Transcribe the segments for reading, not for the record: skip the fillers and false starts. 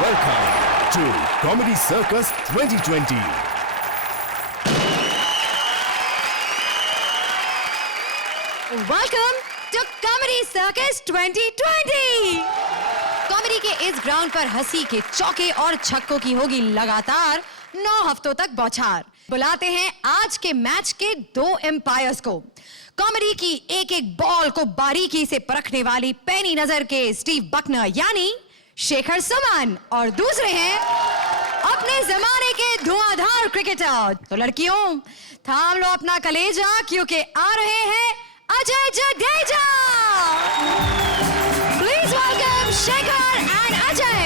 Welcome to Comedy Circus 2020. Welcome to Comedy Circus 2020. Comedy के इस ground पर हंसी के चौके और छक्कों की होगी लगातार 9 हफ्तों तक बौछार। बुलाते हैं आज के मैच के 2 एम्पायर्स को। कॉमेडी की एक एक बॉल को बारीकी से परखने वाली पैनी नजर के स्टीव बकनर यानी शेखर सुमन, और दूसरे हैं अपने जमाने के धुआंधार क्रिकेटर। तो लड़कियों थाम लो अपना कलेजा क्योंकि आ रहे हैं Ajay Jadeja. Please welcome Shekhar and Ajay.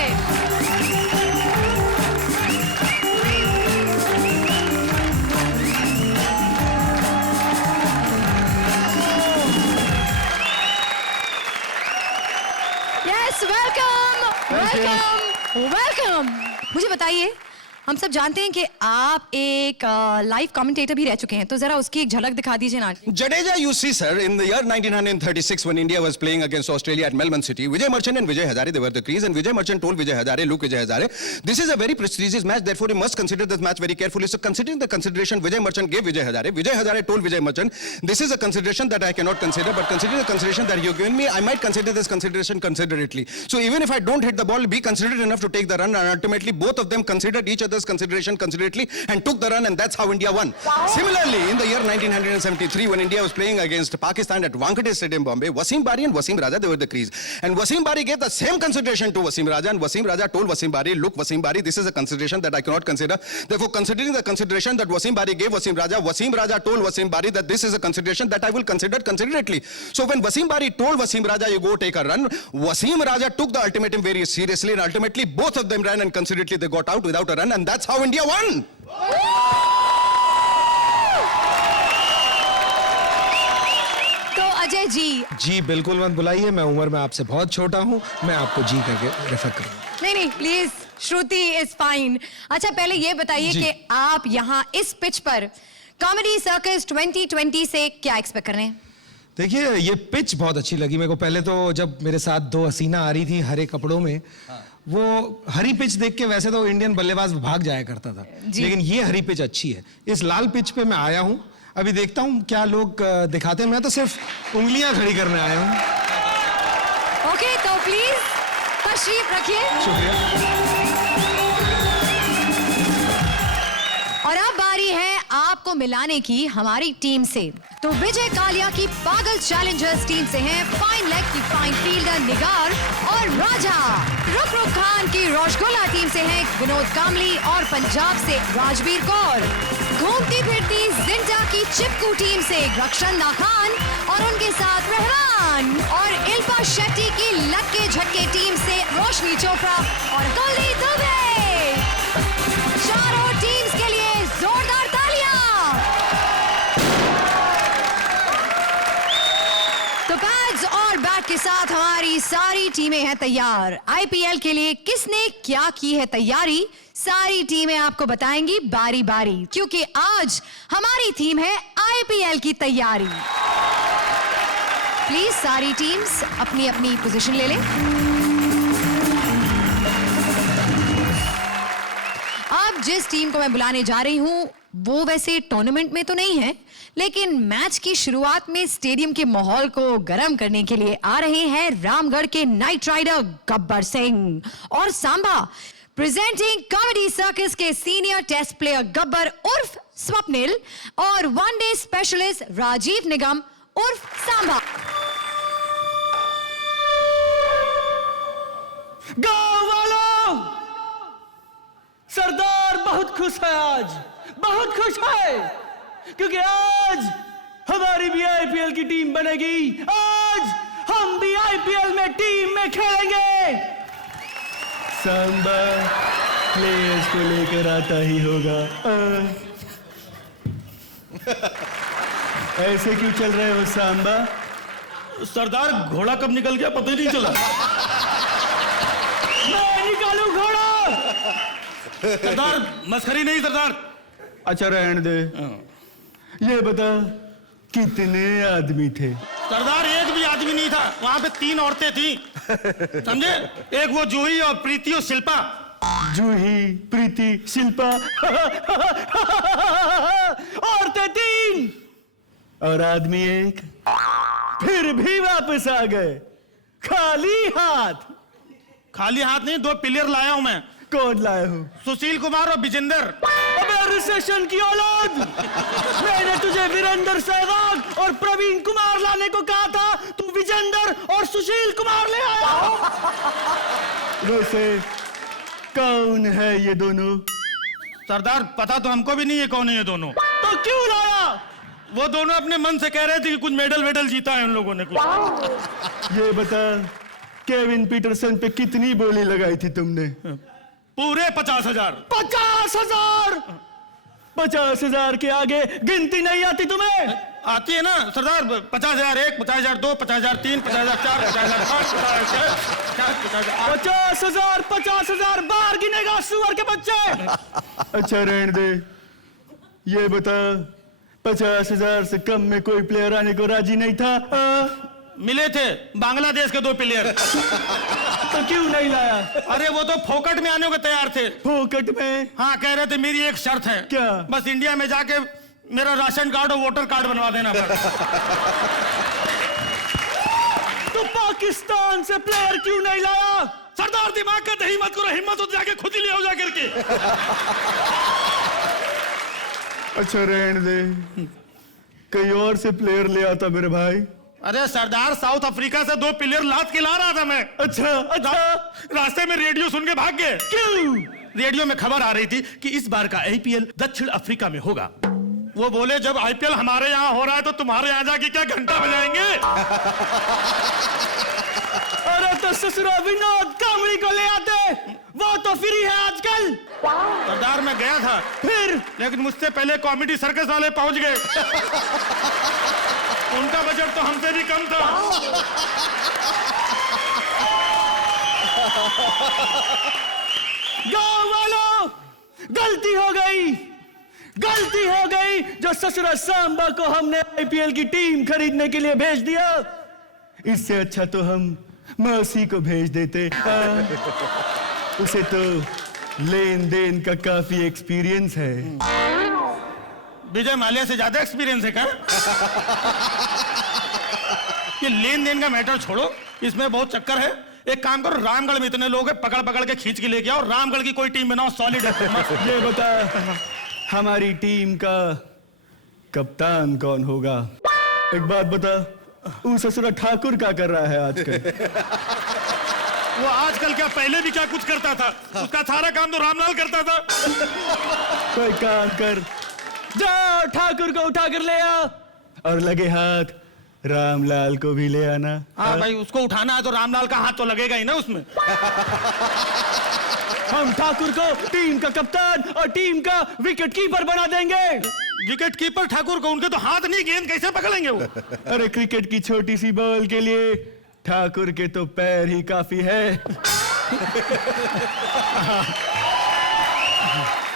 Yes welcome. मुझे बताइए, हम सब जानते हैं कि आप एक लाइव कमेंटेटर भी रह चुके हैं, तो जरा उसकी एक झलक दिखा दीजिए ना। Jadeja, you see, sir, in the year 1936, when India was playing against Australia at Melbourne City, Vijay Merchant and Vijay Hazare, they were the crease, and Vijay Merchant told Vijay Hazare, look, Vijay Hazare, this is a very prestigious match, therefore you must consider this match very carefully. So, considering the consideration Vijay Merchant gave Vijay Hazare told Vijay Merchant, this is a consideration that I cannot consider, but considering the consideration that you've given me, I might consider this consideration considerately. So, even if I don't hit the ball, be considerate enough to take the run, and ultimately both of them considered each other's consideration considerately and took the run, and that's how India won. Similarly, in the year 1973, when India was playing against Pakistan at Wankhede Stadium, Bombay, Wasim Bari and Wasim Raja, they were the crease. And Wasim Bari gave the same consideration to Wasim Raja, and Wasim Raja told Wasim Bari, look, Wasim Bari, this is a consideration that I cannot consider. Therefore, considering the consideration that Wasim Bari gave Wasim Raja told Wasim Bari that this is a consideration that I will consider considerately. So when Wasim Bari told Wasim Raja, you go take a run, Wasim Raja took the ultimatum very seriously, and ultimately both of them ran, and considerately they got out without a run, and that's how India won. तो अजय जी बिल्कुल मत बुलाइए, मैं उम्र में आपसे बहुत छोटा हूं, मैं आपको जी करके रेफर करूंगा। नहीं प्लीज, श्रुति इज फाइन। अच्छा पहले ये बताइए कि आप यहाँ इस पिच पर कॉमेडी सर्कस 2020 से क्या एक्सपेक्ट कर रहे हैं? देखिए, ये पिच बहुत अच्छी लगी मेरे को। पहले तो जब मेरे साथ 2 हसीना आ रही थी हरे कपड़ों में, वो हरी पिच देख के वैसे तो इंडियन बल्लेबाज भाग जाया करता था, लेकिन ये हरी पिच अच्छी है। इस लाल पिच पे मैं आया हूं, अभी देखता हूं क्या लोग दिखाते हैं। मैं तो सिर्फ उंगलियां खड़ी करने आया हूं। ओके, तो प्लीज तशरीफ रखिए। शुक्रिया। और अब बारी है आपको मिलाने की हमारी टीम से। तो विजय कालिया की पागल चैलेंजर्स टीम से हैं फाइन लेग की फाइन फील्डर निगार और राजा। रुक खान की रोशगोला टीम से हैं विनोद कामली और पंजाब से राजवीर कौर। घूमती फिरती जिंटा की चिपकू टीम से रक्षंदा खान और उनके साथ रहमान, और इल्फा शेट्टी की लक्के झटके टीम से रोशनी चोपड़ा और कुलदीप दुबे। चारों टीम्स के लिए जोरदार तालियां। तो पैड्स और बैट के साथ हमारी सारी टीमें हैं तैयार। आईपीएल के लिए किसने क्या की है तैयारी, सारी टीमें आपको बताएंगी बारी बारी, क्योंकि आज हमारी थीम है आईपीएल की तैयारी। प्लीज सारी टीम्स अपनी अपनी पोजीशन ले लें। अब जिस टीम को मैं बुलाने जा रही हूं वो वैसे टूर्नामेंट में तो नहीं है, लेकिन मैच की शुरुआत में स्टेडियम के माहौल को गर्म करने के लिए आ रहे हैं रामगढ़ के नाइट राइडर गब्बर सिंह और सांबा। प्रेजेंटिंग कॉमेडी सर्कस के सीनियर टेस्ट प्लेयर गब्बर उर्फ स्वप्निल और वनडे स्पेशलिस्ट राजीव निगम उर्फ सांबा। गांव वालों, सरदार बहुत खुश है, आज बहुत खुश है, क्योंकि आज हमारी भी आईपीएल की टीम बनेगी। आज हम भी आईपीएल में टीम में खेलेंगे। सांबा प्लेयर्स को लेकर आता ही होगा। ऐसे क्यों चल रहे हो सांबा? सरदार घोड़ा कब निकल गया पता ही नहीं चला। मैं निकालू घोड़ा? सरदार मस्खरी नहीं सरदार। अच्छा रहने दे। ये बता कितने आदमी थे? सरदार एक भी आदमी नहीं था, वहां पे 3 औरतें थी। समझे? एक वो जूही और प्रीति और शिल्पा। जूही, प्रीति, शिल्पा औरतें 3 और आदमी 1, फिर भी वापस आ गए खाली हाथ। खाली हाथ नहीं, 2 प्लेयर लाया हूं मैं। कौन लाया हूं? सुशील कुमार और विजेंदर। अबे रिसेशन की औलाद, मैंने तुझे वीरेंद्र सहवाग और प्रवीण कुमार लाने को कहा था, तू विजेंदर और सुशील कुमार ले आया। वैसे कौन है ये दोनों? सरदार पता तो हमको भी नहीं है कौन है ये दोनों। तो क्यों लाया? वो दोनों अपने मन से कह रहे थे कि कुछ मेडल वेडल जीता है उन लोगों ने कुछ। ये बता, केविन पीटरसन पे कितनी बोली लगाई थी तुमने? पूरे 50,000। 50,000? 50,000 के आगे गिनती नहीं आती तुम्हें? आती है ना सरदार, 50,001, 50,002, 50,003, 50,004, 50,005, 50,000 50,000 बार गिनेगा सुअर के बच्चे। अच्छा रहने दे, ये बता 50,000 से कम में कोई प्लेयर आने को राजी नहीं था? मिले थे बांग्लादेश के 2 प्लेयर। तो क्यों नहीं लाया? अरे वो तो फोकट में आने को तैयार थे। फोकट में? हाँ, कह रहे थे मेरी एक शर्त है। क्या? बस इंडिया में जाके मेरा राशन कार्ड और वोटर कार्ड बनवा देना। तो पाकिस्तान से प्लेयर क्यों नहीं लाया? सरदार दिमाग का दही मत करो, हिम्मत हो तो जाके खुद ही ले आओ जाकर के। अच्छा रहने दे, कहीं और से प्लेयर ले आता मेरे भाई। अरे सरदार, साउथ अफ्रीका से 2 प्लेयर लाद के ला रहा था मैं। अच्छा अच्छा। रास्ते में रेडियो सुन के भाग गए। क्यों? रेडियो में खबर आ रही थी कि इस बार का आईपीएल दक्षिण अफ्रीका में होगा। वो बोले जब आईपीएल हमारे यहाँ हो रहा है तो तुम्हारे यहाँ जाके क्या घंटा बजाएंगे? अरे तो ससुरा विनोद कामड़ी को ले आते, वो तो फ्री है आजकल। सरदार मैं गया था फिर? लेकिन मुझसे पहले कॉमेडी सर्कस वाले पहुंच गए। उनका बजट तो हमसे भी कम था। गाँव वालों, गलती हो गई, गलती हो गई। जो ससुरा सांबा को हमने आईपीएल की टीम खरीदने के लिए भेज दिया, इससे अच्छा तो हम मौसी को भेज देते। उसे तो लेन देन का काफी एक्सपीरियंस है। विजय माल्या से ज्यादा एक्सपीरियंस है क्या? ये लेन देन का मैटर छोड़ो, इसमें बहुत चक्कर है। एक काम करो, रामगढ़ में इतने लोग हैं, पकड़ पकड़ के खींच के लेके आओ, रामगढ़ की कोई टीम बनाओ, सॉलिड है। ये बता, हमारी टीम का कप्तान कौन होगा? एक बात बता, उस ससुरा ठाकुर क्या कर रहा है आजकल? वो आजकल क्या, पहले भी क्या कुछ करता था? उसका सारा काम तो रामलाल करता था। कोई काम कर, जाओ ठाकुर को उठा कर ले आ, और लगे हाथ रामलाल को भी ले आना। हाँ भाई, उसको उठाना है तो रामलाल का हाथ तो लगेगा ही ना उसमें। हम ठाकुर को टीम का कप्तान और टीम का विकेट कीपर बना देंगे। विकेट कीपर ठाकुर को? उनके तो हाथ नहीं, गेंद कैसे पकड़ेंगे वो? अरे क्रिकेट की छोटी सी बॉल के लिए ठाकुर के तो पैर ही काफी है।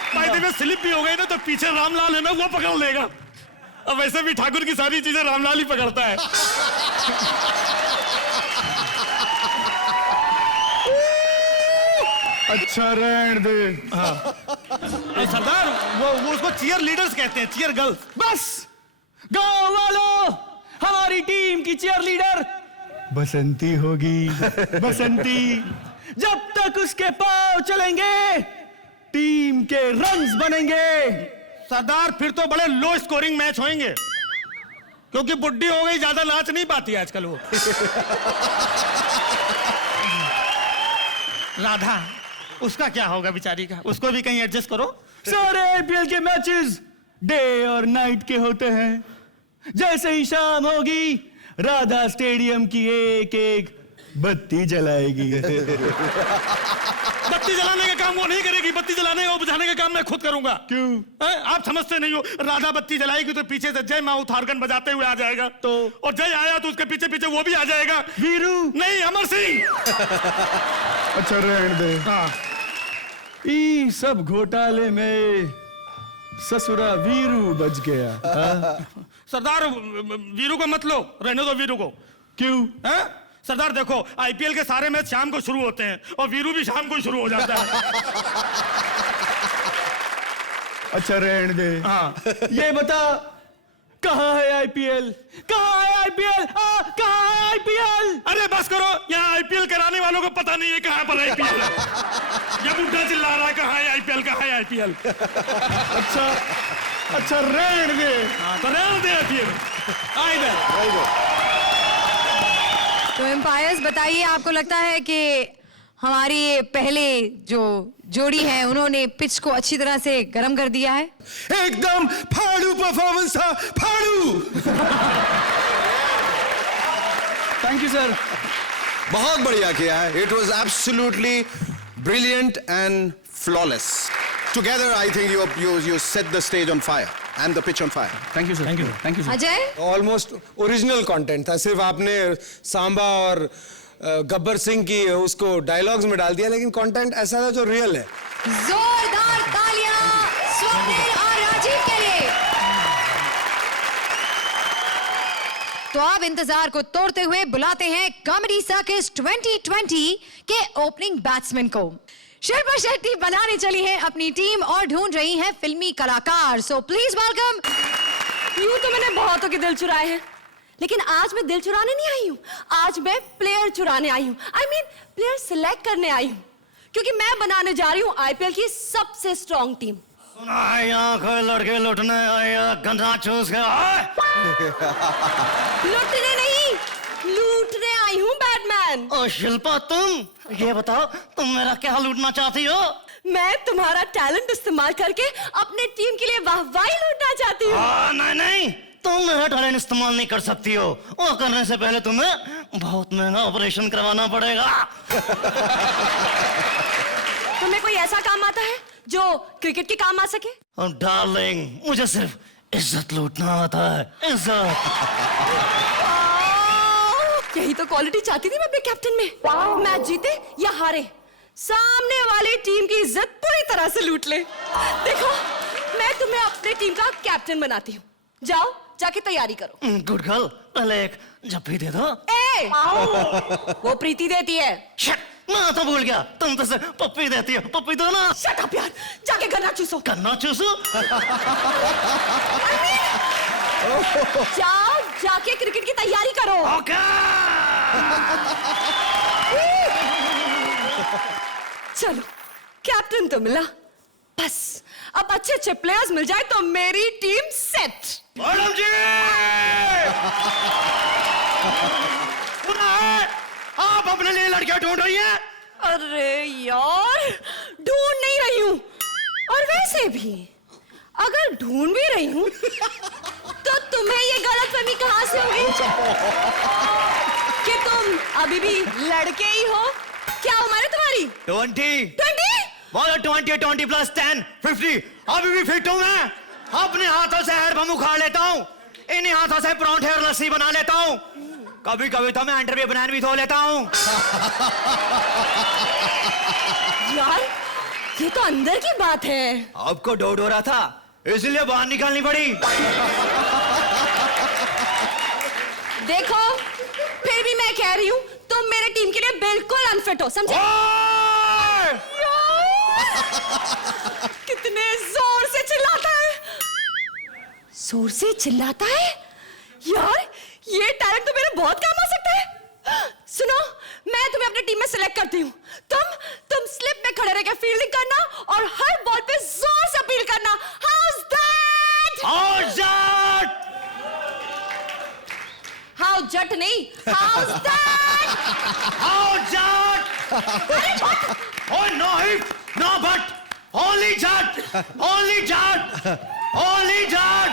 भाई में स्लिप भी हो गई ना तो पीछे रामलाल है ना, वो पकड़ लेगा। अब वैसे भी ठाकुर की सारी चीजें रामलाल ही पकड़ता है। अच्छा रहने दे। हाँ। सरदार वो उसको चीयर लीडर्स कहते हैं, चीयर गर्ल्स। बस गांव वालों, हमारी टीम की चीयर लीडर बसंती होगी। बसंती, जब तक उसके पांव चलेंगे टीम के रन्स बनेंगे। सरदार फिर तो बड़े लो स्कोरिंग मैच होंगे, क्योंकि बुड्ढी हो गई, ज्यादा नाच नहीं पाती आजकल वो। राधा, उसका क्या होगा बेचारी का? उसको भी कहीं एडजस्ट करो। सारे आईपीएल के मैचेस डे और नाइट के होते हैं। जैसे ही शाम होगी, राधा स्टेडियम की एक एक बत्ती जलाएगी। बत्ती जलाने का काम वो नहीं करेगी, बत्ती जलाने और बुझाने का काम मैं खुद करूंगा। क्यों? आप समझते नहीं हो। राधा बत्ती जलाएगी तो पीछे से जय माउथ हारगन बजाते हुए आ जाएगा, तो और जय आया तो उसके पीछे पीछे वो भी आ जाएगा। वीरू नहीं, अमर सिंह। अच्छा रहने दे। हाँ। ई सब घोटाले में ससुरा वीरू बच गया। सरदार वीरू को मत लो, रहने दो वीरू को। क्यों? सरदार देखो, आईपीएल के सारे मैच शाम को शुरू होते हैं और वीरू भी शाम को शुरू हो जाता है। अच्छा रहने दे। हाँ, ये बता कहाँ है आईपीएल? कहाँ है आईपीएल? कहाँ है आईपीएल? अरे बस करो, यहाँ आईपीएल कराने वालों को पता नहीं है कहाँ पर आईपीएल है। ये बुड्ढा चिल्ला रहा है कहाँ है आईपीएल, कहाँ है आईपीएल। अच्छा रहने दे। हाँ तो रहने दे फिर। आ इधर। तो एम्पायर्स बताइए, आपको लगता है कि हमारी ये पहले जो जोड़ी है उन्होंने पिच को अच्छी तरह से गर्म कर दिया है? एकदम फाड़ू परफॉर्मेंस था, फाड़ू। Thank you sir. बहुत बढ़िया किया है। It was absolutely brilliant and flawless. Together, I think you set the stage on fire and the pitch on fire. Thank you sir. Thank you. Thank you sir. Ajay, almost original content था, सिर्फ आपने सांबा और गब्बर सिंह की उसको dialogues में डाल दिया, लेकिन कंटेंट ऐसा था जो रियल है। जोरदार तालियां स्वप्निल और राजीव के लिए। तो अब इंतजार को तोड़ते हुए बुलाते हैं कॉमेडी सर्कस 2020 के ओपनिंग बैट्समैन को। शिल्पा शेट्टी बनाने चली है अपनी टीम और ढूंढ रही हैं फिल्मी कलाकार। So please welcome. यूं तो मैंने बहुतों के दिल चुराए हैं, लेकिन आज मैं दिल चुराने नहीं आई हूँ, आज मैं प्लेयर चुराने आई हूँ। I mean, प्लेयर सिलेक्ट करने आई हूँ, क्योंकि मैं बनाने जा रही हूँ आईपीएल की सबसे स्ट्रॉन्ग टीम। सुना है यहाँ कोई लड़के लुटने आया, गंजा चूस के आए। लुटने नहीं, लूटने आई हूँ बैटमैन। ओ शिल्पा, तुम ये बताओ, तुम मेरा क्या लूटना चाहती हो? मैं तुम्हारा टैलेंट इस्तेमाल करके अपने टीम के लिए वाहवाही लूटना चाहती हूँ। नहीं नहीं, तुम मेरा टैलेंट इस्तेमाल नहीं कर सकती हो। वो करने से पहले तुम्हें बहुत महंगा ऑपरेशन करवाना पड़ेगा। तुम्हें कोई ऐसा काम आता है जो क्रिकेट के काम आ सके? डार्लिंग, मुझे सिर्फ इज्जत लूटना आता है, इज्जत। यही तो क्वालिटी चाहती थी मैं अपने कैप्टन में। मैच जीते या हारे, सामने वाली टीम की इज्जत पूरी तरह से लूट ले। देखो, मैं तुम्हें अपने टीम का कैप्टन बनाती हूँ। जाओ, जाके तैयारी करो। गुड गर्ल, पहले एक जप्पी दे दो। ए, वो प्रीति देती है। शिट, मैं तो भूल गया, तुम तो सिर्फ पप्पी देती हो। पप्पी दो ना। शट अप यार, जाके गन्ना चूसो। गन्ना चूसो? जाओ, जाके क्रिकेट की तैयारी करो। ओके। चलो, कैप्टन तो मिला, बस अब अच्छे अच्छे प्लेयर्स मिल जाए तो मेरी टीम सेट। मैडम जी, सुना है आप अपने लिए लड़कियां ढूंढ रही हैं? अरे यार, ढूंढ नहीं रही हूं, और वैसे भी अगर ढूंढ भी रही हूं तो तुम्हें ये गलतफहमी कहां से होगी कि तुम अभी भी लड़के ही हो? क्या उम्र है तुम्हारी? 20। 20? बोलो 20, 20 + 10, 50। अभी भी फिट हूं मैं। अपने हाथों से हेयर बम उखाड़ लेता हूं, इन्हीं हाथों से प्रॉन्ट हेयर लस्सी बना लेता हूं, कभी कभी तो मैं अंडरवियर बनान भी धो लेता हूं। यार, ये तो अंदर की बात है। आपको डाउट हो रहा था, इसलिए बाहर निकालनी पड़ी। देखो, फिर भी मैं कह रही हूं, तुम मेरे टीम के लिए बिल्कुल अनफिट हो, समझे? कितने जोर से चिल्लाता है, जोर से चिल्लाता है। यार, ये टैलेंट तो मेरे बहुत काम आ सकता है। सुनो, मैं तुम्हें अपनी टीम में सिलेक्ट करती हूँ। तुम स्लिप में खड़े रहकर फील्डिंग करना और हर बॉल पे जोर से अपील करना। House that? हाउ जट नहीं, house that? Oh, no hit, no but, only jut, only jut, only jut.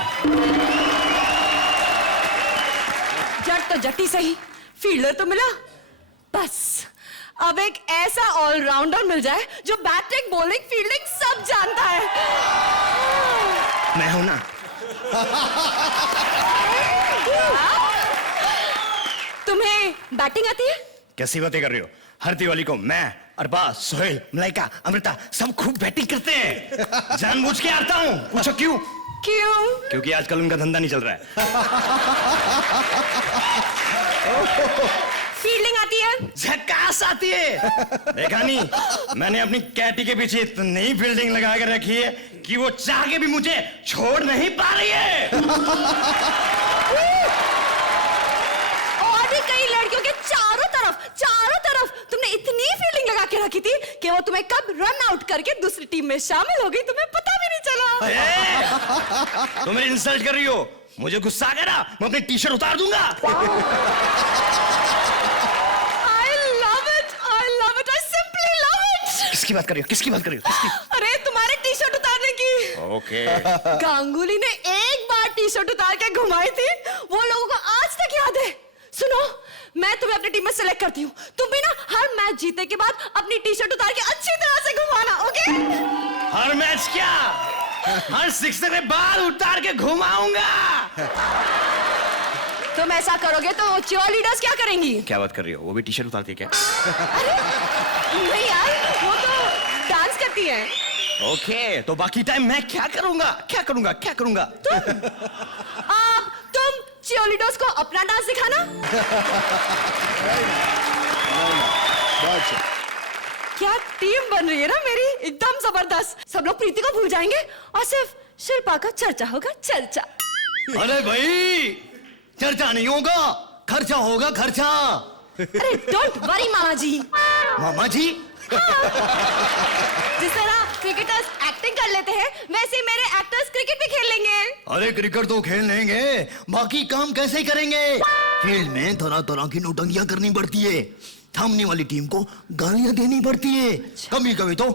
जट तो जटी सही, फील्डर तो मिला। बस अब एक ऐसा ऑलराउंडर मिल जाए जो बैटिंग, बॉलिंग, फील्डिंग सब जानता है। मैं हूं ना। तुम्हें बैटिंग आती है? कैसी बातें कर रही हो? हर दिवाली को मैं, अरबाज, सोहेल, मलाइका, अमृता सब खूब बैटिंग करते हैं। जानबूझ के आता हूं। पूछो क्यों? क्यों? क्योंकि आजकल उनका धंधा नहीं चल रहा है। फील्डिंग आती है? झकास आती है। देखा नहीं, मैंने अपनी कैटी के पीछे इतनी फील्डिंग लगा के रखी है कि वो चाह के भी मुझे छोड़ नहीं पा रही है। और भी कई लड़कियों के चारों तरफ तुमने इतनी फील्डिंग लगा के रखी थी कि वो तुम्हें कब रन आउट करके दूसरी टीम में शामिल हो गई तुम्हें पता भी नहीं चला। तुम मेरी इंसल्ट कर रही हो, मुझे गुस्सा आ गया ना, मैं अपनी टी शर्ट उतार दूंगा। I simply love it. किसकी बात कर रही हो? किसकी बात कर रही हो? अरे तुम्हारे टी शर्ट उतारने की। ओके। गांगुली ने एक बार टी शर्ट उतार के घुमाई थी, वो लोगों को आज तक याद है। सुनो, मैं तुम्हें अपनी टीम में सेलेक्ट करती हूँ। तुम भी ना हर मैच जीतने के बाद अपनी टी शर्ट उतार के अच्छी तरह से घुमाना, ओके? हर मैच क्या, हर सिक्सर में बाल उतार के घुमाऊंगा। तुम ऐसा करोगे तो चीयर लीडर्स क्या करेंगी? क्या बात कर रही हो? वो भी टी शर्ट उतारती है क्या? नहीं यार, वो तो डांस करती है। ओके, तो बाकी टाइम मैं क्या करूंगा? तुम चीयर लीडर्स को अपना डांस दिखाना। क्या टीम बन रही है ना मेरी, एकदम जबरदस्त। सब लोग प्रीति को भूल जाएंगे और सिर्फ शिल्पा का चर्चा होगा, चर्चा। अरे भाई, चर्चा नहीं होगा, खर्चा होगा, खर्चा। अरे डोंट वरी मामा जी। मामा जी? जिस तरह क्रिकेटर्स एक्टिंग कर लेते हैं, वैसे मेरे एक्टर्स क्रिकेट भी खेल लेंगे। अरे क्रिकेट तो खेल लेंगे, बाकी काम कैसे करेंगे? फील्ड में तरह तरह की नौटंकियां करनी पड़ती है, सामने वाली टीम को गालियां देनी पड़ती है, कभी कभी तो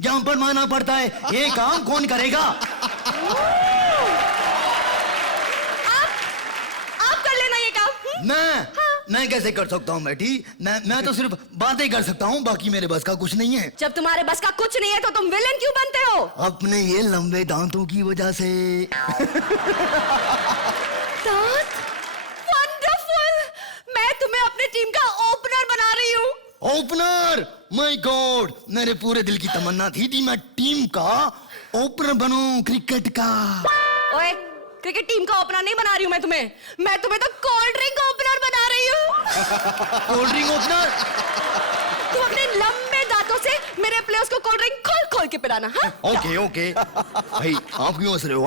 जंप पर मारना पड़ता है। ये काम कौन करेगा? आप कर लेना ये काम। मैं कैसे कर सकता हूँ बेटी? मैं तो सिर्फ बातें कर सकता हूँ, बाकी मेरे बस का कुछ नहीं है। जब तुम्हारे बस का कुछ नहीं है तो तुम विलेन क्यों बनते हो? अपने ये लंबे दांतों की वजह से। दांत? वंडरफुल! मैं तुम्हें अपनी टीम का ओपनर बना रही हूँ। ओपनर? माय गॉड, मेरे पूरे दिल की तमन्ना थी कि मैं टीम का ओपनर बनूं, क्रिकेट का। ओए, क्रिकेट टीम का ओपनर नहीं बना रही हूँ मैं तुम्हें तो कोल्ड ड्रिंक ओपनर बना रही हूँ। Cold drink opener? तुम अपने लंबे दांतों से मेरे प्लेयर्स को कोल्ड ड्रिंक खोल खोल के पिलाना। हाँ? ओके भाई, आप क्यों हंस रहे हो?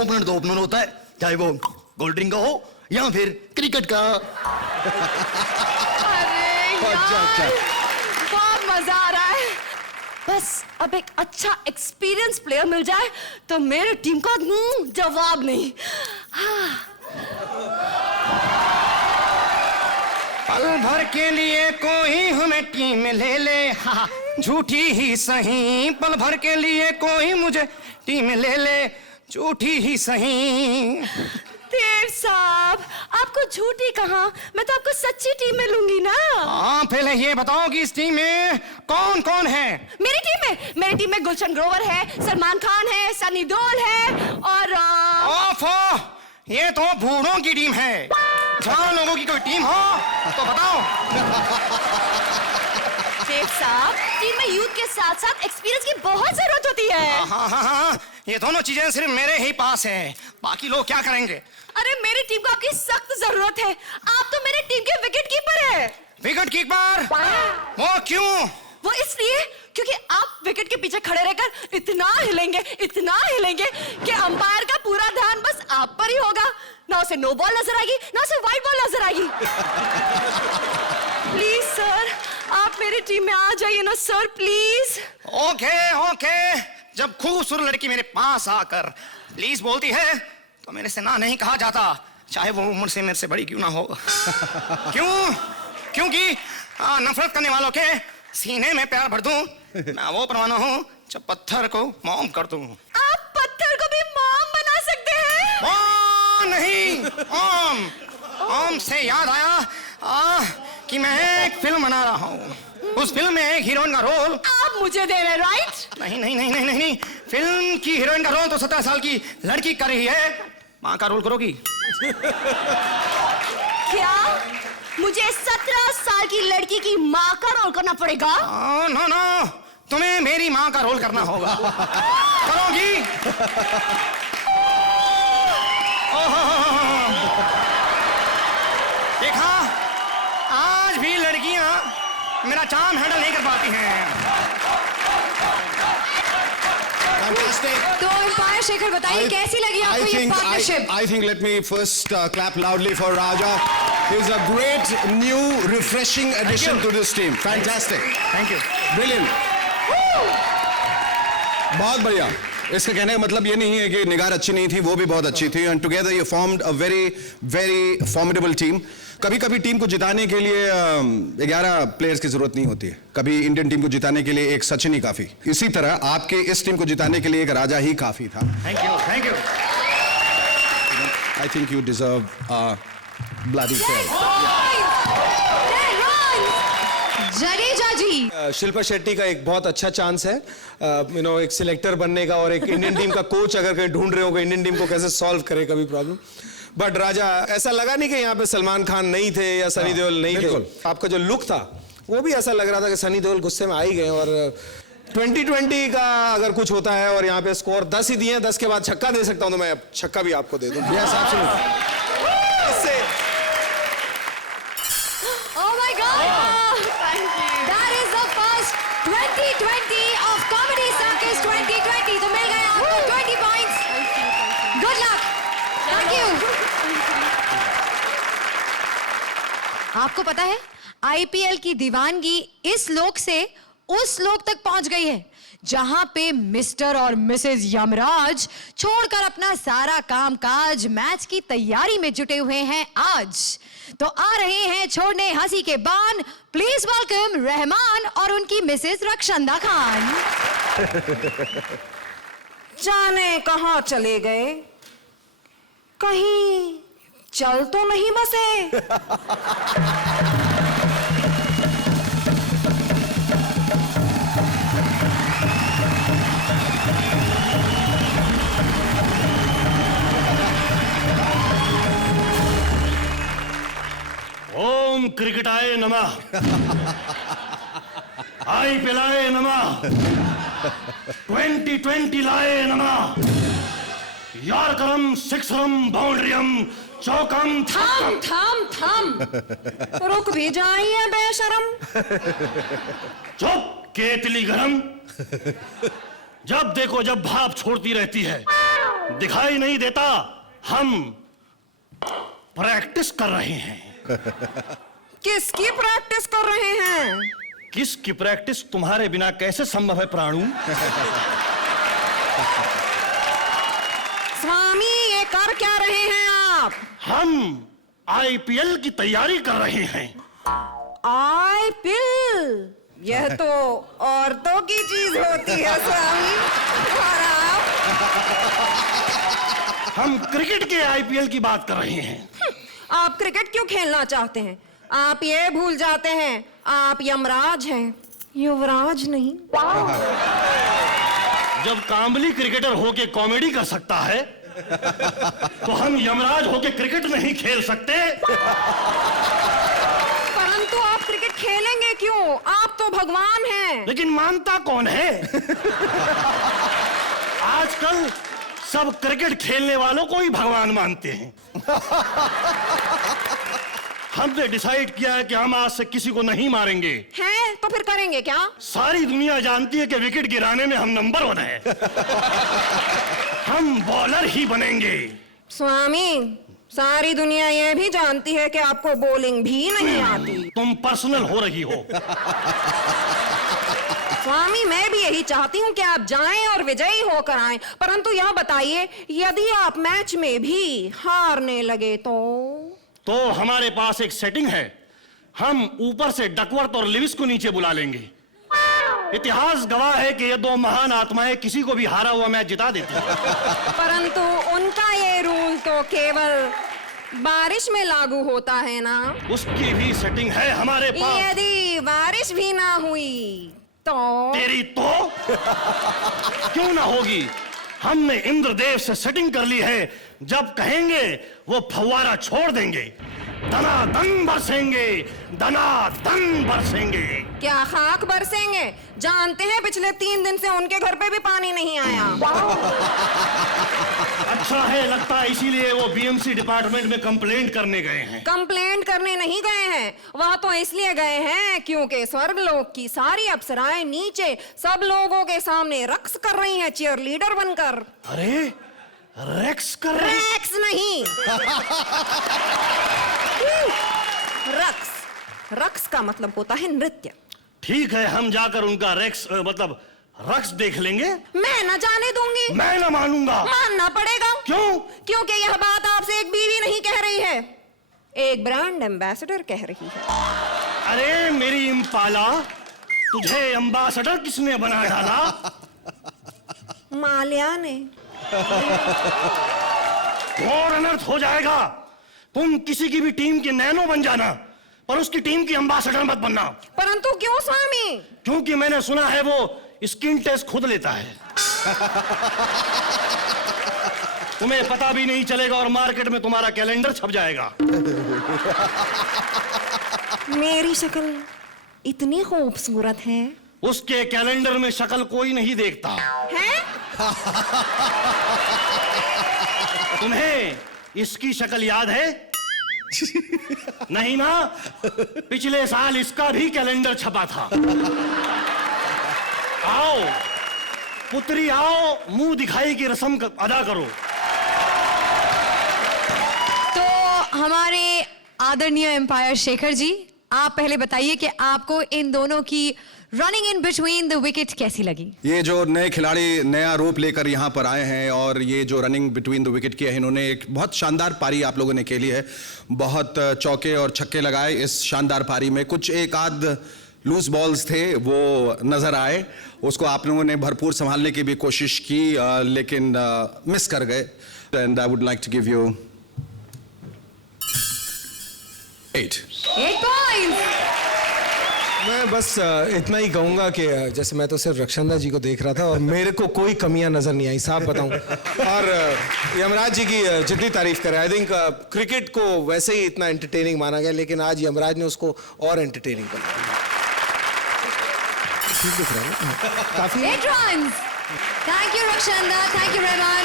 ओपनर तो ओपनर होता है, चाहे वो कोल्ड ड्रिंक का हो या फिर क्रिकेट का। अरे यार, बहुत मजा आ रहा है। बस अब एक अच्छा एक्सपीरियंस प्लेयर मिल जाए तो मेरी टीम का जवाब नहीं। पल भर के लिए कोई हमें टीम ले ले, झूठी ही सही। पल भर के लिए कोई मुझे टीम ले ले, झूठी ही सही। देव साहब, आपको झूठी कहाँ, मैं तो आपको सच्ची टीम में लूंगी ना। हाँ, पहले ये बताओ कि इस टीम में कौन कौन है? मेरी टीम में गुलशन ग्रोवर है, सलमान खान है, सनी देओल है और ओफो, ये तो बूढ़ों की टीम है। जवान लोगों की कोई टीम हो तो बताओ। देव साहब, टीम में यूथ के साथ साथ एक्सपीरियंस की बहुत जरूरत होती है। हाँ, ये दोनों चीजें सिर्फ मेरे ही पास है, बाकी लोग क्या करेंगे? अरे मेरी टीम को आपकी सख्त जरूरत है। आप तो मेरी टीम के विकेट कीपर है। Wicket keeper? वो क्यों? वो इसलिए क्योंकि आप विकेट के पीछे खड़े रहकर इतना हिलेंगे कि अंपायर का पूरा ध्यान बस आप पर ही होगा। ना उसे नो बॉल नजर आएगी, ना उसे वाइड बॉल नजर आएगी। प्लीज सर, आप मेरी टीम में आ जाइए ना सर, प्लीज। ओके, जब खूबसूरत लड़की मेरे पास आकर प्लीज बोलती है तो मेरे से ना नहीं कहा जाता, चाहे वो उम्र से मेरे से बड़ी क्यों ना हो। क्योंकि नफरत करने वालों के सीने में प्यार भर दूं। मैं वो परवाना हूँ जो पत्थर को मॉम कर दूं। आप पत्थर को भी मॉम बना सकते हैं? नहीं, ओम से याद आया कि मैं एक फिल्म बना रहा हूँ। उस फिल्म में एक हीरोइन का रोल आप मुझे दे रहे, राइट? नहीं, फिल्म की हीरोइन का रोल तो 17 साल की लड़की कर रही है। माँ का रोल करोगी? क्या मुझे 17 साल की लड़की की माँ का रोल करना पड़ेगा? नो, तुम्हें मेरी माँ का रोल करना होगा। करोगी? देखा, मेरा चाम हैंडल नहीं कर पाती हैं। Fantastic. तो एम्पायर शेखर बताइए कैसी लगी आपको ये partnership? I think let me first clap loudly for Raja. He's a great new refreshing addition to this team. Fantastic. Thank you. Brilliant. बहुत बढ़िया। इसका कहने का मतलब ये नहीं है कि निगार अच्छी नहीं थी, वो भी बहुत अच्छी थी, and together you formed a very formidable team. कभी कभी टीम को जिताने के लिए 11 प्लेयर्स की जरूरत नहीं होती है, कभी इंडियन टीम को जिताने के लिए एक सचिन ही काफी। इसी तरह आपके इस टीम को जिताने के लिए एक राजा ही काफी था। Thank you, thank you. I think you deserve a bloody fair. Jadeja ji, Shilpa Shetty का एक बहुत अच्छा चांस है एक सिलेक्टर बनने का, और एक इंडियन टीम का कोच अगर कहीं ढूंढ रहे हो कि इंडियन टीम को कैसे सॉल्व करे कभी प्रॉब्लम। बट राजा, ऐसा लगा नहीं कि यहाँ पे सलमान खान नहीं थे या सनी देओल नहीं थे। आपका जो लुक था वो भी ऐसा लग रहा था कि सनी देओल गुस्से में आ ही गए। और 2020 का अगर कुछ होता है और यहाँ पे स्कोर 10 ही दिए, 10 के बाद छक्का दे सकता हूँ, तो मैं छक्का भी आपको दे दूँ। Yes, absolutely. इससे oh my God, that is the first 2020 of Comedy Circus 2020. तो मिल गए आपको 20 points. Good luck. Thank you. आपको पता है आईपीएल की दीवानगी इस लोक से उस लोक तक पहुंच गई है जहां पे मिस्टर और मिसेस यमराज छोड़कर अपना सारा कामकाज मैच की तैयारी में जुटे हुए हैं। आज तो आ रहे हैं छोड़ने हंसी के बान। प्लीज वेलकम रहमान और उनकी मिसेस रक्षंदा खान। जाने कहां चले गए, कहीं चल तो नहीं बसे। ओम क्रिकेटाय नमः, आई पिलाए नमः, 2020 लाए नमः, यारकरम सिक्सरम बाउंड्रीयम चौकम थम थम थम, रुक भी जाइए बेशरम। चुप केतली गरम, जब देखो जब भाप छोड़ती रहती है, दिखाई नहीं देता हम प्रैक्टिस कर रहे हैं। किसकी प्रैक्टिस कर रहे हैं? किसकी प्रैक्टिस तुम्हारे बिना कैसे संभव है प्राणु? स्वामी, ये कर क्या रहे हैं आप? हम आईपीएल की तैयारी कर रहे हैं। आईपीएल? यह तो औरतों की चीज होती है स्वामी। और आप? हम क्रिकेट के आईपीएल की बात कर रहे हैं। आप क्रिकेट क्यों खेलना चाहते हैं? आप ये भूल जाते हैं आप यमराज हैं, युवराज नहीं। जब कांबली क्रिकेटर होके कॉमेडी कर सकता है तो हम यमराज होके क्रिकेट नहीं खेल सकते। परंतु आप क्रिकेट खेलेंगे क्यों? आप तो भगवान हैं। लेकिन मानता कौन है? आजकल सब क्रिकेट खेलने वालों को ही भगवान मानते हैं। हमने डिसाइड किया है कि हम आज से किसी को नहीं मारेंगे। हैं? तो फिर करेंगे क्या? सारी दुनिया जानती है कि विकेट गिराने में हम नंबर 1 हैं। हम बॉलर ही बनेंगे। स्वामी, सारी दुनिया ये भी जानती है कि आपको बॉलिंग भी नहीं आती। तुम पर्सनल हो रही हो। स्वामी, मैं भी यही चाहती हूँ कि आप जाएं और विजयी होकर आएं, परंतु यह बताइए, यदि आप मैच में भी हारने लगे तो हमारे पास एक सेटिंग है। हम ऊपर से डकवर्थ और लिविस को नीचे बुला लेंगे। इतिहास गवाह है कि ये 2 महान आत्माएं किसी को भी हारा हुआ मैच जिता देती हैं। परंतु उनका ये रूल तो केवल बारिश में लागू होता है ना? उसकी भी सेटिंग है हमारे पास। यदि बारिश भी ना हुई तो? तेरी तो क्यों ना होगी? हमने इंद्रदेव से सेटिंग कर ली है। जब कहेंगे वो फव्वारा छोड़ देंगे। दनादन बरसेंगे, दनादन बरसेंगे। क्या खाक बरसेंगे? जानते हैं पिछले 3 दिन से उनके घर पे भी पानी नहीं आया। अच्छा है, लगता है इसीलिए वो बीएमसी डिपार्टमेंट में कंप्लेंट करने गए हैं। कंप्लेंट करने नहीं गए हैं, वह तो इसलिए गए हैं क्योंकि स्वर्गलोक की सारी अप्सराएं नीचे सब लोगों के सामने रक्स कर रही हैं चीयर लीडर बनकर। अरे रेक्स कर रहे हैं? रैक्स नहीं, रक्स। रक्स का मतलब होता है नृत्य। ठीक है, हम जाकर उनका रेक्स मतलब रक्स देख लेंगे। मैं न जाने दूंगी। मैं न मानूंगा। मानना पड़ेगा। क्यों? क्योंकि यह बात आपसे एक बीवी नहीं कह रही है, एक ब्रांड एम्बेसडर कह रही है। अरे मेरी इम्पाला, तुझे एम्बेसडर किसने बना डाला? माल्या ने। और अनर्थ हो जाएगा। तुम किसी की भी टीम के नैनो बन जाना, पर उसकी टीम की एम्बेसडर मत बनना। परंतु क्यों स्वामी? क्योंकि मैंने सुना है वो स्किन टेस्ट खुद लेता है। तुम्हें पता भी नहीं चलेगा और मार्केट में तुम्हारा कैलेंडर छप जाएगा। मेरी शक्ल इतनी खूबसूरत है? उसके कैलेंडर में शक्ल कोई नहीं देखता है? तुम्हें इसकी शक्ल याद है? नहीं ना? पिछले साल इसका भी कैलेंडर छपा था। आओ पुत्री, आओ, मुंह दिखाई की रस्म अदा करो। तो हमारे आदरणीय एम्पायर शेखर जी, आप पहले बताइए कि आपको इन दोनों की running in between the wicket कैसी लगी? ये जो नए खिलाड़ी नया रूप लेकर यहाँ पर आए हैं और ये जो रनिंग बिटवीन द विकेट की है, इन्होंने एक बहुत शानदार पारी आप लोगों ने खेली है। बहुत चौके और छक्के लगाए इस शानदार पारी में। कुछ एक आध लूज बॉल्स थे वो नजर आए, उसको आप लोगों ने भरपूर संभालने की भी कोशिश की, लेकिन मिस कर गए। And I would like to give you 8 points. मैं बस इतना ही कहूंगा कि जैसे मैं तो सिर्फ रक्षंदा जी को देख रहा था और मेरे को कोई कमियां नजर नहीं आई, साफ बताऊं। और यमराज जी की जितनी तारीफ करें, आई थिंक क्रिकेट को वैसे ही इतना एंटरटेनिंग माना गया, लेकिन आज यमराज ने उसको और एंटरटेनिंग कर दिया। ठीक दिख रहा है ना? काफी। 8 runs. Thank you Rakshanda, thank you Rahman.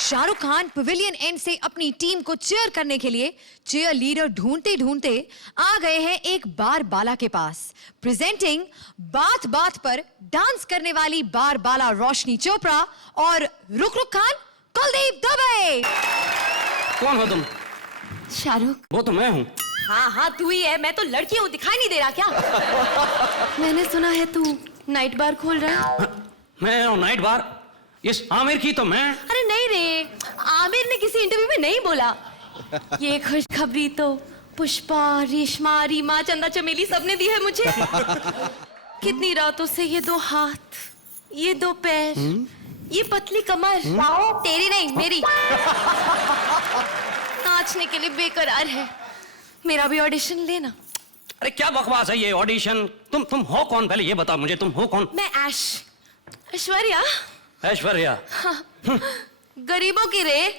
Shahrukh Khan pavilion and से अपनी टीम को चीयर करने के लिए चीयर लीडर ढूंढते ढूंढते आ गए हैं एक बार बाला के पास। प्रेजेंटिंग बात बात पर डांस करने वाली बार बाला रोशनी चोपड़ा और रुक रुक खान कुलदीप दुबे। कौन हो तुम? शाहरुख। वो तो मैं हूँ। हाँ हाँ तू ही है, मैं तो लड़की हूँ, दिखाई नहीं दे रहा क्या? मैंने सुना है तू नाइट बार खोल रहा है। मैं नाइट बार? इस आमिर की तो मैं। अरे नहीं रे, आमिर ने किसी इंटरव्यू में नहीं बोला। ये खुशखबरी तो पुष्पा, रेशमा, रीमा, चंदा चमेली सबने दी है मुझे। कितनी रातों से ये 2 हाथ, ये 2 पैर, ये पतली कमर तेरी नहीं मेरी नाचने के लिए बेकरार है। मेरा भी ऑडिशन लेना। अरे क्या बकवास है ये ऑडिशन? तुम हो कौन? पहले ये बताओ मुझे, तुम हो कौन? मैं ऐश्वर्या। ऐश्वर्या? हाँ, गरीबों की रे।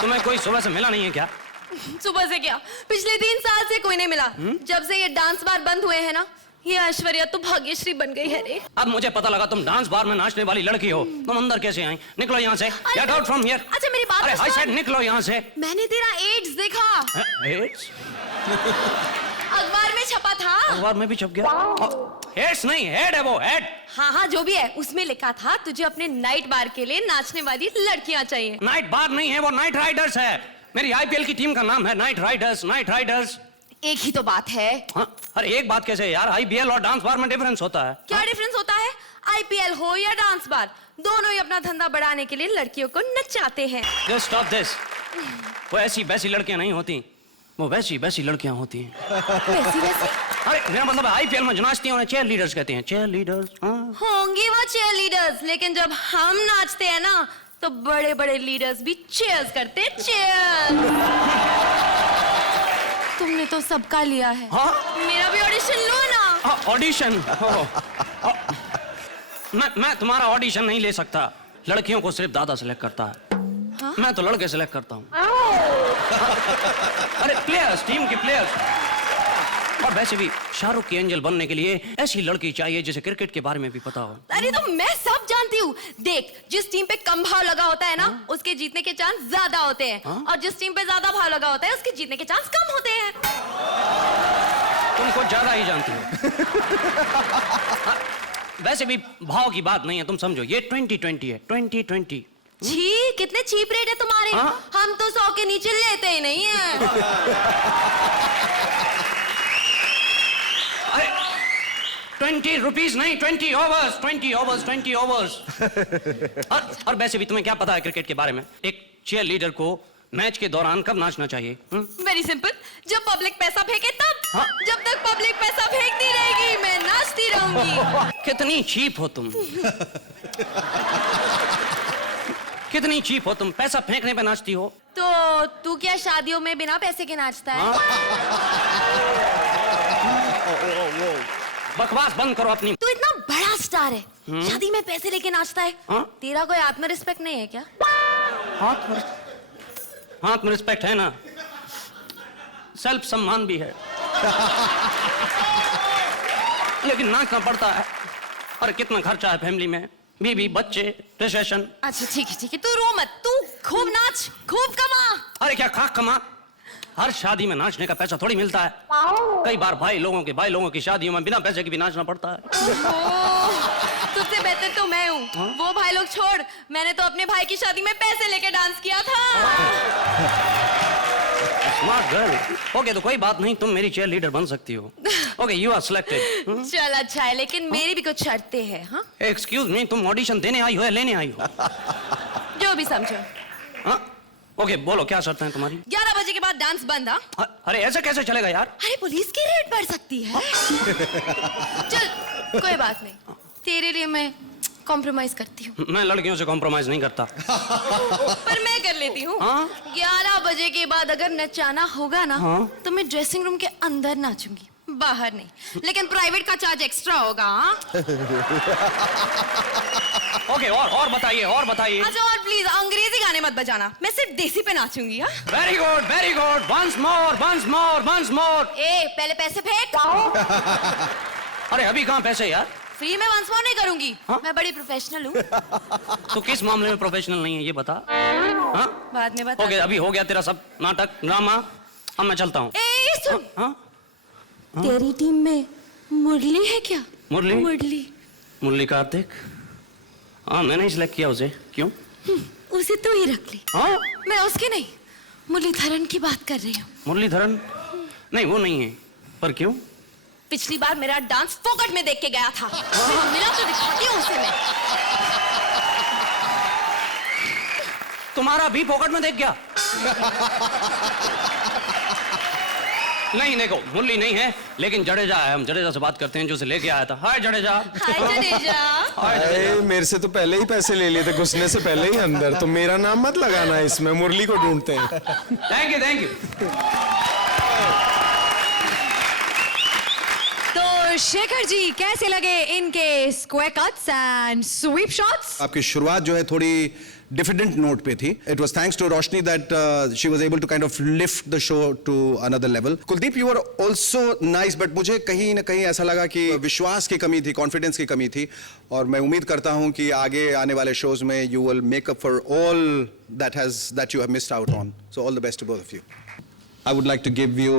तुम्हें कोई सुबह से मिला नहीं है क्या? सुबह से क्या, पिछले 3 साल से कोई नहीं मिला। जब से ये डांस बार बंद हुए हैं ना, ये ऐश्वर्या तो भाग्यश्री बन गई है रे। अब मुझे पता लगा तुम डांस बार में नाचने वाली लड़की हो। तुम अंदर कैसे आई? निकलो यहाँ से। Get out from here. अच्छा मेरी बात अरे तो आई सुन। सेड निकलो यहाँ से। मैंने तेरा एड्स देखा। एड्स? अखबार में छपा था। अखबार में भी छप गया? एड्स नहीं, हेड है वो, हेड। हाँ हाँ जो भी है, उसमें लिखा था तुझे अपने नाइट बार के लिए नाचने वाली लड़कियां चाहिए। नाइट बार नहीं है वो, नाइट राइडर्स है। मेरी आईपीएल की टीम का नाम है नाइट राइडर्स। नाइट राइडर्स एक ही तो बात है। हाँ, अरे एक बात कैसे यार? आईपीएल और डांस बार में डिफरेंस होता है। क्या डिफरेंस होता है? आईपीएल हो या डांस बार, दोनों ही अपना धंधा बढ़ाने के लिए लड़कियों को नचाते हैं। Just stop this. वो ऐसी वैसी लड़कियां नहीं होती, वो वैसी वैसी लड़कियां होती हैं। वैसी वैसी? अरे मेरा मतलब आईपीएल में जो नाचती हैं उन्हें चीयर लीडर्स कहते हैं। चीयर लीडर्स होंगी वो चीयर लीडर्स, लेकिन जब हम नाचते हैं ना तो बड़े बड़े लीडर्स भी चीयर्स करते हैं। चीयर्स। तुमने तो सबका लिया है। हाँ? मेरा भी ऑडिशन लो ना। ऑडिशन? मैं तुम्हारा ऑडिशन नहीं ले सकता। लड़कियों को सिर्फ दादा सिलेक्ट करता है। हाँ? मैं तो लड़के सिलेक्ट करता हूँ। अरे प्लेयर्स, टीम के प्लेयर्स। और वैसे भी शाहरुख की एंजल बनने के लिए ऐसी लड़की चाहिए जिसे क्रिकेट के बारे में भी पता हो। अरे तो मैं सब जानती हूँ। देख, जिस टीम पे कम भाव लगा होता है ना, उसके जीतने के चांस ज्यादा होते हैं। और जिस टीम पे ज्यादा भाव लगा होता है, उसके जीतने के चांस कम होते हैं। तुम कुछ ज्यादा ही जानती हो। वैसे भी भाव की बात नहीं है, तुम समझो, ये 2020 है, 2020। छी, कितने चीप रेट है तुम्हारे। हम तो 100 के नीचे लेते ही नहीं है। 20 रुपीज नहीं, 20 ओवर्स, 20 ओवर्स, 20 ओवर्स। और वैसे भी तुम्हें क्या पता है क्रिकेट के बारे में? एक चीयर लीडर को मैच के दौरान कब नाचना चाहिए? वेरी सिंपल, जब पब्लिक पैसा फेंके तब। जब तक पब्लिक पैसा फेंकती रहेगी, मैं नाचती रहूंगी। कितनी चीप हो तुम। कितनी चीप हो तुम, पैसा फेंकने पे नाचती हो। तो तू क्या शादियों में बिना पैसे के नाचता है? बकवास बंद करो अपनी। तू इतना बड़ा स्टार है, शादी में पैसे लेके नाचता है। तेरा कोई आत्म रिस्पेक्ट नहीं है क्या? हाथ में रिस्पेक्ट है ना, सेल्फ सम्मान भी है। लेकिन नाचना पड़ता है। अरे कितना खर्चा है फैमिली में, बीवी, बच्चे, रिसेशन। अच्छा ठीक है, तू रो मत, तू खूब नाच, खूब कमा। अरे क्या खाक कमा, हर शादी में नाचने का पैसा थोड़ी मिलता है। कई बार भाई लोगों की शादियों में बिना पैसे के भी नाचना पड़ता है। तुझसे बेहतर तो मैं हूँ। वो भाई लोग छोड़, मैंने तो अपने भाई की शादी में पैसे लेके डांस किया था। Smart girl. ओके, तो कोई बात नहीं, तुम मेरी चीयर लीडर बन सकती हो। Okay, you are selected. चल अच्छा है, लेकिन मेरी भी कुछ शर्तें हैं। हाँ, एक्सक्यूज मी, तुम ऑडिशन देने आई हो या लेने आई हो? जो भी समझो। हाँ, ओके, बोलो क्या शर्तें हैं तुम्हारी? 11 बजे के बाद डांस बंद। हाँ, अरे ऐसे कैसे चलेगा यार? अरे पुलिस की रेड बढ़ सकती है। चल कोई बात नहीं, तेरे लिए मैं कॉम्प्रोमाइज करती हूँ। मैं लड़कियों से कॉम्प्रोमाइज नहीं करता। पर मैं कर लेती हूँ। 11 बजे के बाद अगर नचाना होगा ना, तो मैं ड्रेसिंग रूम के अंदर नाचूंगी, बाहर नहीं। लेकिन प्राइवेट का चार्ज एक्स्ट्रा होगा। ओके, और बताइए, और बताइए। अच्छा, और प्लीज अंग्रेजी गाने मत बजाना, मैं सिर्फ देसी पे नाचूंगी। Very good, very good. Once more, once more, once more. ए, पहले पैसे फेंक। अरे अभी कहाँ पैसे यार? फ्री में वंस मोर नहीं करूंगी। मैं बड़ी प्रोफेशनल हूँ। तो किस मामले में प्रोफेशनल नहीं है ये बता। हाँ, बाद में बता। ओके, अभी हो गया तेरा सब नाटक ड्रामा, अब मैं चलता हूँ। ए सुन, हाँ, तेरी टीम में मुरली है क्या? मुरली? मुरली कार्तिक? हाँ, मैंने ही सिलेक्ट किया उसे। क्यों? उसे तो ही रख ली। हाँ, मैं उसके नहीं, मुरलीधरन की बात कर रही हूँ। मुरलीधरन? नहीं, वो नहीं है। पर क्यों? पिछली बार मेरा डांस फोकट में देख के गया था। मिला तो दिखाती हूँ उसे मैं। तुम्हारा भी पॉकेट में देख गया? नहीं, देखो, मुरली नहीं है, लेकिन जडेजा है। हम जडेजा से बात करते हैं, जो उसे लेके आया था। हाय जडेजा। हाय जडेजा। अरे मेरे से तो पहले ही पैसे ले लिए थे, घुसने से पहले ही अंदर। तो मेरा नाम मत लगाना इसमें, मुरली को ढूंढते हैं। Thank you, thank you. तो शेखर जी, कैसे लगे इनके square cuts and sweep shots? आपकी शुरुआत जो है थोड़ी डिफरेंट नोट पे थी. It was thanks to Roshni that she was able to kind of lift the show to another level. Kuldeep, you were also nice, but मुझे कहीं ना कहीं ऐसा लगा कि विश्वास की कमी थी, कॉन्फिडेंस की कमी थी, और मैं उम्मीद करता हूं कि आगे आने वाले शोज में you will make up for all that you have missed out on. So all the best to both of you. I would like to give you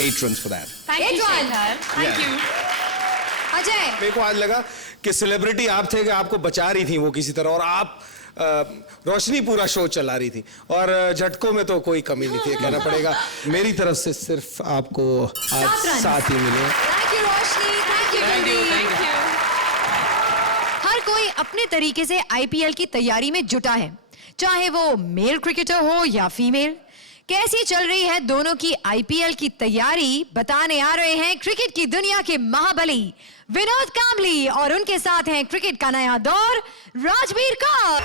8 runs for that. Thank you, Shekhar. Thank you. Ajay, मेरे को आज लगा कि celebrity आप थे कि आपको बचा रही थी वो किसी तरह, और आप रोशनी पूरा शो चला रही थी, और झटकों में तो कोई कमी नहीं थी, कहना पड़ेगा। मेरी तरफ से सिर्फ आपको आज 7 ही मिले। Thank you Roshni, thank you Kuldeep. हर कोई अपने तरीके से आईपीएल की तैयारी में जुटा है, चाहे वो मेल क्रिकेटर हो या फीमेल। कैसी चल रही है दोनों की आईपीएल की तैयारी, बताने आ रहे हैं क्रिकेट की दुनिया के महाबली विनोद कांबली, और उनके साथ हैं क्रिकेट का नया दौर राजवीर कौर।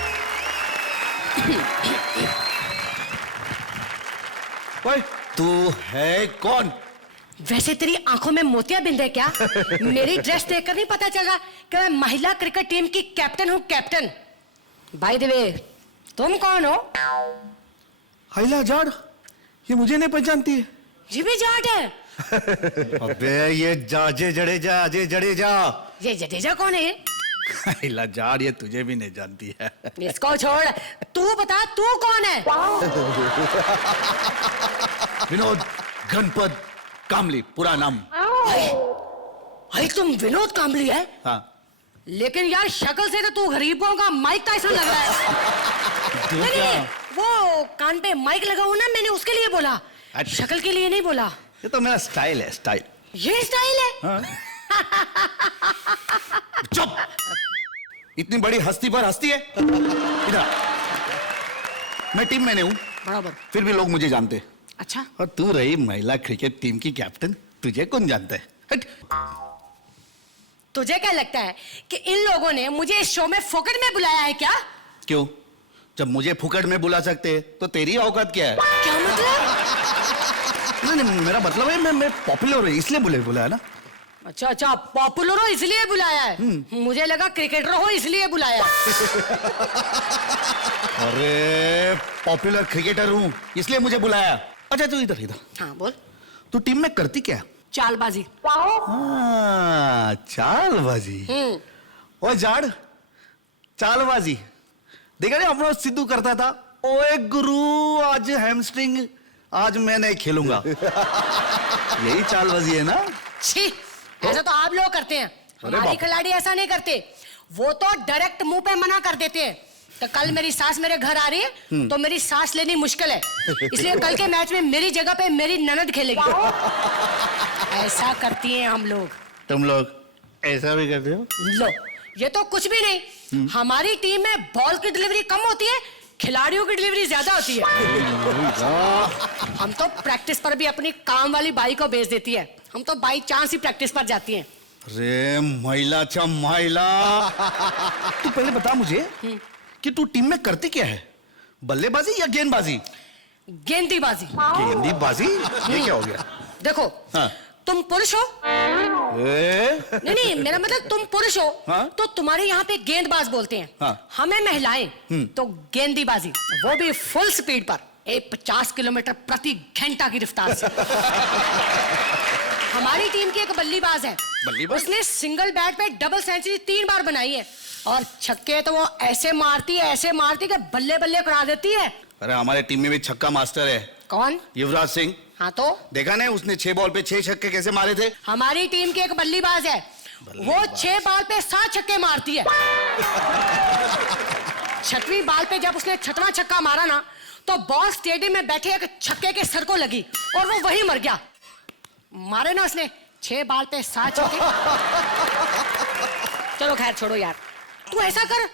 तू है कौन? वैसे तेरी आंखों में मोतिया बिंद है क्या? मेरी ड्रेस देखकर नहीं पता चला कि मैं महिला क्रिकेट टीम की कैप्टन हूँ, कैप्टन। बाय द वे, तुम कौन हो? हाइला जाट, ये मुझे नहीं पहचानती है। ये भी जाट है? अबे ये जाजे जडेजा, अजय जडेजा। ये जडेजा कौन है? हाइला जाट, ये तुझे भी नहीं जानती है। इसको छोड़, तू बता तू कौन है? विनोद गणपत कामली, पूरा नाम। भाई तुम विनोद कांबली है? हाँ। लेकिन यार शक्ल से तो तू गरीबों का माइक टाइसन लग रहा है। नहीं, वो कान पे माइक लगा हुआ ना, मैंने उसके लिए बोला, शक्ल के लिए नहीं बोला। ये तो मेरा स्टाइल है, स्टाइल। ये स्टाइल है? हाँ। चुप! इतनी बड़ी हस्ती पर हस्ती है। इधर, मैं टीम में नहीं हूं, बराबर। फिर भी लोग मुझे जानते हैं। अच्छा, और तू रही महिला क्रिकेट टीम की कैप्टन, तुझे कौन जानता है? हट। तुझे क्या लगता है कि इन लोगों ने मुझे इस शो में फोकट में बुलाया है क्या? क्यों? जब मुझे फुकट में बुला सकते हैं तो तेरी औकात क्या है? क्या मतलब? नहीं, मेरा मतलब है मैं पॉपुलर हूँ इसलिए बुलाया ना। अच्छा अच्छा, पॉपुलर हो इसलिए बुलाया है। मुझे लगा क्रिकेटर हो इसलिए बुलाया है। अरे पॉपुलर क्रिकेटर हूँ इसलिए मुझे बुलाया। अच्छा तू इधर इधर। हाँ बोल। तू टीम में करती क्या? चालबाजी। चालबाजी। ओ जाड़, चालबाजी देखा नहीं अपना सिद्धू करता था, ओए गुरु आज हैमस्ट्रिंग, आज मैं नहीं खेलूंगा। यही चालबाजी है ना? छी, ऐसा तो आप लोग करते हैं, हमारी खिलाड़ी ऐसा नहीं करते। वो तो डायरेक्ट मुंह पे मना कर देते हैं। तो कल मेरी सास मेरे घर आ रही है तो मेरी सांस लेनी मुश्किल है, इसलिए कल के मैच में मेरी जगह पे मेरी ननद खेलेगी। ऐसा करती हैं हम लोग। तुम लोग ऐसा भी करते हो? लो, ये तो कुछ भी नहीं। हमारी टीम में बॉल की डिलीवरी कम होती है, खिलाड़ियों की डिलीवरी ज्यादा होती है। हम तो प्रैक्टिस पर भी अपनी काम वाली बाई को भेज देती है, हम तो बाई चांस ही प्रैक्टिस पर जाती हैं। अरे महिला चा महिला, तू पहले बता मुझे कि तू टीम में करती क्या है? बल्लेबाजी या गेंदबाजी? गेंदीबाजी। गेंदीबाजी? ये क्या हो गया? देखो, हाँ। तुम पुरुष हो? नहीं, मेरा मतलब तुम पुरुष हो। हाँ? तो तुम्हारे यहाँ पे गेंदबाज बोलते हैं। हाँ। हमें महिलाएं तो गेंदीबाजी, वो भी फुल स्पीड पर 50 किलोमीटर प्रति घंटा की रफ्तार से। हमारी टीम की एक बल्लेबाज है, उसने सिंगल बैट पे डबल सेंचुरी 3 बार बनाई है, और छक्के तो वो ऐसे मारती कि बल्ले बल्ले करा देती है। अरे हमारे टीम में भी छक्का मास्टर है। कौन? युवराज सिंह। हाँ तो देखा नहीं उसने 6 बॉल पे 6 छक्के कैसे मारे थे? हमारी टीम की एक बल्लेबाज है, वो 6 बॉल पे 7 छक्के मारती है। 6वीं बॉल पे जब उसने 6वां छक्का मारा ना, तो बॉल स्टेडियम में बैठे एक छक्के के सर को लगी और वो वहीं मर गया। मारे ना उसने 6 बॉल पे 7 छक्के। चलो खैर छोड़ो यार, तू ऐसा कर,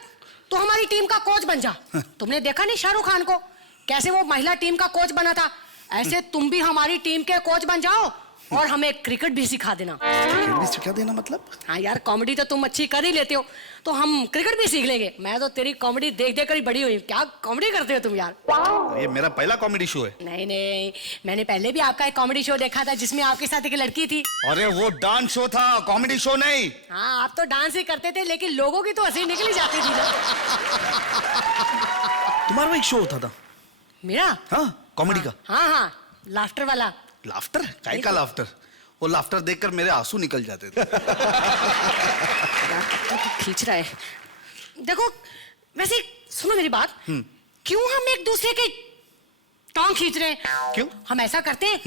तू हमारी टीम का कोच बन जा। तुमने देखा नहीं शाहरुख खान को कैसे वो महिला टीम का कोच बना था? ऐसे तुम भी हमारी टीम के कोच बन जाओ और हमें क्रिकेट भी सिखा देना। क्रिकेट भी सिखा देना मतलब? हाँ यार, कॉमेडी तो तुम अच्छी कर ही लेते हो, तो हम क्रिकेट भी सीख लेंगे। मैं तो तेरी कॉमेडी देख देख कर ही बड़ी हुई। क्या कॉमेडी करते हो तुम यार? ये मेरा पहला कॉमेडी शो है। नहीं, मैंने पहले भी आपका एक कॉमेडी शो देखा था जिसमें आपके साथ एक लड़की थी। अरे वो डांस शो था, कॉमेडी शो नहीं। हाँ, आप तो डांस ही करते थे, लेकिन लोगों की तो हंसी निकली जाती थी ना। तुम्हारा एक शो होता था? मेरा? हाँ, कॉमेडी का। हाँ, लाफ्टर वाला। लाफ्टर? काय का लाफ्टर? वो लाफ्टर देखकर मेरे आंसू निकल जाते थे। यार तो खींच रहा है। देखो, वैसे सुनो मेरी बात, क्यों हम एक दूसरे के टांग खींच रहे हैं? क्यों? हम ऐसा करते हैं,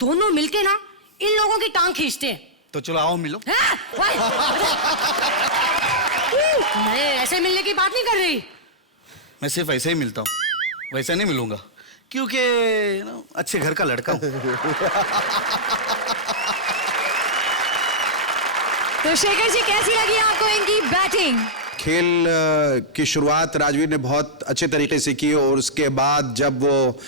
दोनों मिलके ना इन लोगों की टांग खींचते हैं। तो चलो आओ मिलो। मैं ऐसे मिलने की बात नहीं कर रही। मैं सिर्फ ऐसे ही मिलता हूँ, वैसे नहीं मिलूंगा, क्योंकि अच्छे घर का लड़का हूँ। तो शेखर जी, कैसी लगी आपको इनकी बैटिंग? खेल की शुरुआत राजवीर ने बहुत अच्छे तरीके से की और उसके बाद जब वो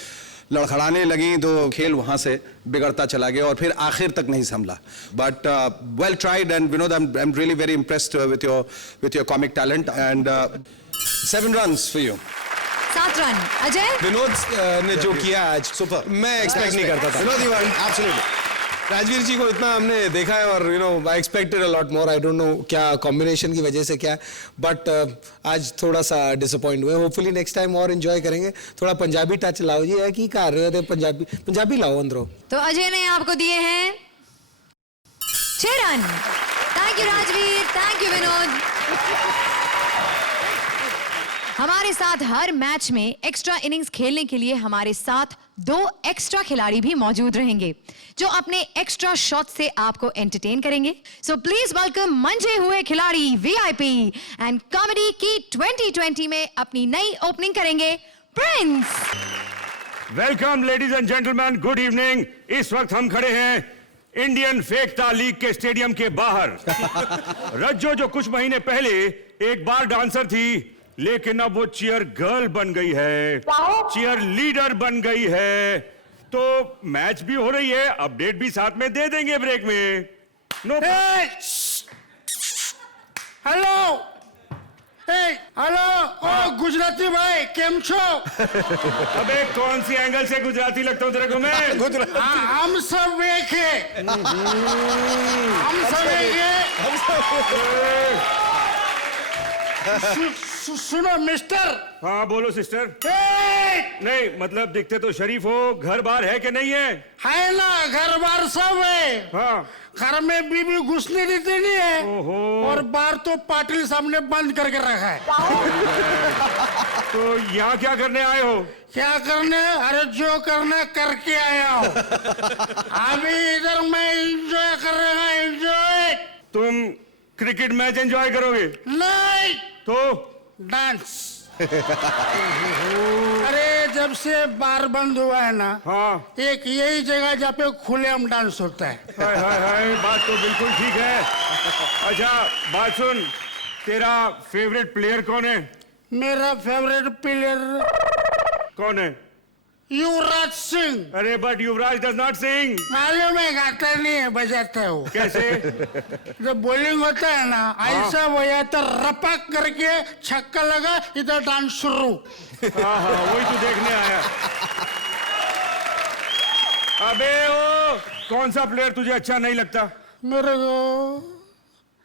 लड़खड़ाने लगी तो खेल वहां से बिगड़ता चला गया और फिर आखिर तक नहीं संभला। But well tried and Vinod, I am really very impressed with your comic talent and 7 runs for you. 7 run. Ajay? Vinod ने जो किया आज सुपर, मैं एक्सपेक्ट नहीं करता था। Vinod, you were absolutely Rajveer जी को इतना हमने देखा है और I expected a lot more. I don't know क्या कॉम्बिनेशन की वजह से क्या, बट आज थोड़ा सा डिसअपॉइंट हुए. होपफुली नेक्स्ट टाइम और एंजॉय करेंगे. थोड़ा पंजाबी टच लाओ जी. की कर रहे थे पंजाबी लाओ अंदरों. तो अजय ने आपको दिए हैं 6 run. Thank you Rajveer, thank you Vinod. हमारे साथ हर मैच में एक्स्ट्रा इनिंग्स खेलने के लिए हमारे साथ 2 एक्स्ट्रा खिलाड़ी भी मौजूद रहेंगे जो अपने एक्स्ट्रा शॉट से आपको एंटरटेन करेंगे. सो प्लीज वेलकम मंजे हुए खिलाड़ी वीआईपी एंड कॉमेडी की 2020 में अपनी नई ओपनिंग करेंगे Prince. Welcome ladies and gentleman, good evening. इस वक्त हम खड़े हैं इंडियन फेकता लीग के स्टेडियम के बाहर. रज्जो जो कुछ महीने पहले एक बार डांसर थी, लेकिन अब वो चीयर गर्ल बन गई है, चीयर लीडर बन गई है. तो मैच भी हो रही है, अपडेट भी साथ में दे देंगे ब्रेक में. नो हेलो हेलो, ओ गुजराती भाई केम छो? अबे कौन सी एंगल से गुजराती लगता हूँ तेरे को मैं? हम सब एक है, हम सब एक है. सुनो मिस्टर. हाँ बोलो सिस्टर. नहीं मतलब दिखते तो शरीफ हो, घर बार है कि नहीं है? है ना, घर बार सब है. हाँ. घर में बीबी घुसने देती नहीं है. ओहो. और बार तो पाटिल सामने बंद करके रखा है. तो यहाँ क्या करने आए हो? क्या करने? अरे जो करना करके आया हूँ. अभी इधर मैं एंजॉय कर रहा हूँ. एंजॉय. तुम क्रिकेट मैच एंजॉय करोगे? नहीं तो डांस. अरे जब से बार बंद हुआ है ना, हाँ, एक यही जगह जहाँ पे खुलेआम डांस होता है. हाय हाय हाय, बात तो बिल्कुल ठीक है. अच्छा बात सुन, तेरा फेवरेट प्लेयर कौन है? मेरा फेवरेट प्लेयर कौन है? युवराज सिंह. अरे बट युवराज डज नॉट सिंग. मालूम है, गाता नहीं है, बजाता है वो. कैसे? जब बॉलिंग होता है ना, ऐसा वो तो रपक करके छक्का लगा, इधर डांस शुरू. हाँ हाँ, वही तो देखने आया. अबे ओ कौन सा प्लेयर तुझे अच्छा नहीं लगता? मेरे को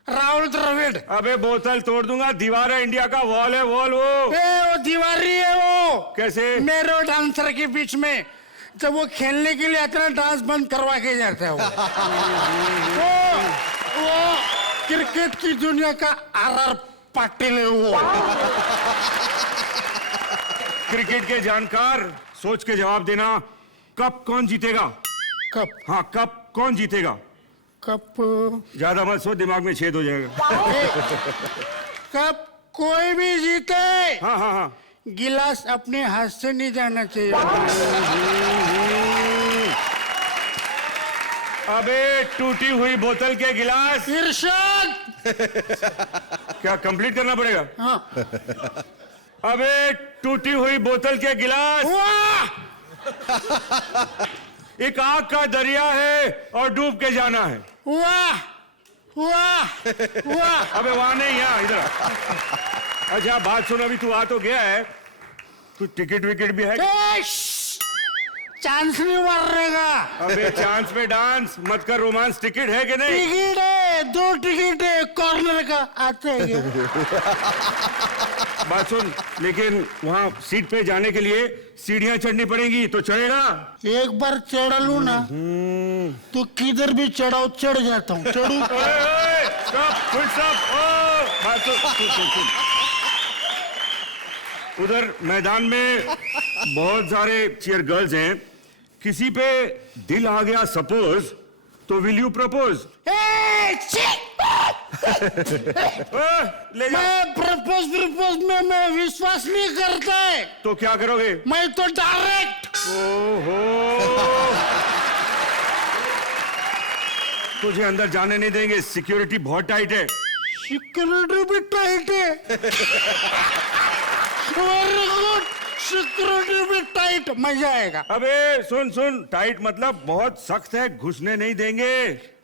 राहुल द्रविड़. अबे बोतल तोड़ दूंगा, दीवार है इंडिया का, वॉल है वॉल. वो दीवारी है वो. कैसे? मेरे और डांसर के बीच में जब वो खेलने के लिए आता है, डांस बंद करवा के जाता है वो क्रिकेट की दुनिया का आर पाटिल है वो. क्रिकेट के जानकार, सोच के जवाब देना. कप कौन जीतेगा? कप? हाँ कप कौन जीतेगा? कप ज्यादा मत सोच, दिमाग में छेद हो जाएगा. कप कोई भी जीते, हाँ हाँ हाँ, गिलास अपने हाथ से नहीं जाना चाहिए. अबे टूटी हुई बोतल के गिलास. इरशाद. क्या कंप्लीट करना पड़ेगा? हाँ. अबे टूटी हुई बोतल के गिलास. वाह. एक आग का दरिया है और डूब के जाना है. वाह वाह वाह. अबे वहां नहीं, यहाँ इधर. अच्छा बात सुन, अभी तू आ तो गया है, तू टिकट विकेट भी है? चांस नहीं मारने का. अबे चांस पे डांस मत कर, रोमांस. टिकट है कि नहीं? टिकट है, 2 टिकट है कॉर्नर का. आते हैं. बात सुन, लेकिन वहाँ सीट पे जाने के लिए सीढ़ियाँ चढ़नी पड़ेंगी, तो चढ़ेगा? एक बार चढ़ लूं ना तो किधर भी चढ़ाओ चढ़ जाता हूँ. चढ़ू. Stop, full stop. बात सुन. उधर मैदान में बहुत सारे चीयर गर्ल्स हैं. किसी पे दिल आ गया सपोज, तो विल यू प्रपोज? ले जा. मैं प्रपोज में मैं विश्वास नहीं करता है. तो क्या करोगे? मैं तो डायरेक्ट. ओहो, तुझे अंदर जाने नहीं देंगे, सिक्योरिटी बहुत टाइट है. सिक्योरिटी भी टाइट है. Very good. सिक्योरिटी भी टाइट, मजा आएगा. अबे सुन सुन, टाइट मतलब बहुत सख्त है, घुसने नहीं देंगे.